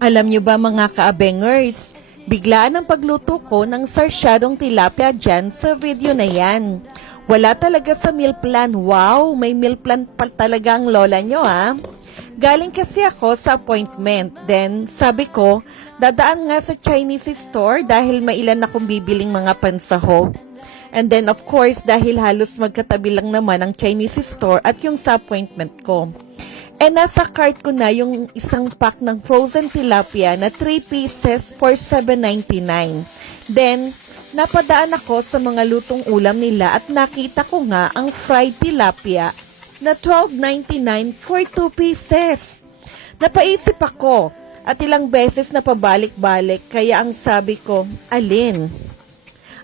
Alam nyo ba mga kaabengers, biglaan ang pagluto ko ng sarsyadong tilapia dyan sa video na yan. Wala talaga sa meal plan. Wow, may meal plan pa talaga ang lola nyo ha. Galing kasi ako sa appointment. Then, sabi ko, dadaan nga sa Chinese store dahil mailan akong bibiling mga pansahog. And then, of course, dahil halos magkatabi lang naman ang Chinese store at yung sa appointment ko. Eh, nasa cart ko na yung isang pack ng frozen tilapia na 3 pieces for 7.99. Then, napadaan ako sa mga lutong ulam nila at nakita ko nga ang fried tilapia na 12.99 for 2 pieces. Napaisip ako at ilang beses na pabalik-balik kaya ang sabi ko, alin?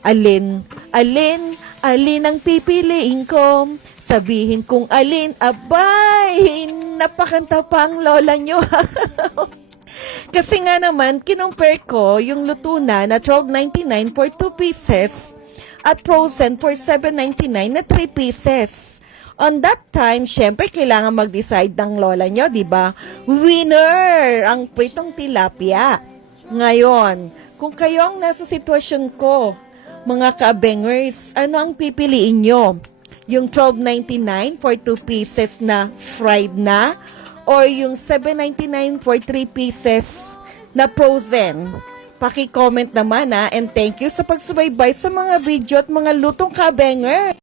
Alin, alin, alin ang pipiliin ko? Sabihin kong alin, abay, napakanta pa ang lola nyo. Kasi nga naman, kinumpare ko yung luto na na 12.99 for 2 pieces at frozen for 7.99 na 3 pieces. On that time, syempre kailangan mag-decide ng lola nyo, di ba? Winner ang pritong tilapia. Ngayon, kung kayo ang nasa sitwasyon ko, mga ka-bangers, ano ang pipiliin nyo? Yung 12.99 for 2 pieces na fried na or yung 7.99 for 3 pieces na frozen? Paki-comment naman ha and thank you sa pagsubaybay sa mga video at mga lutong ka-banger.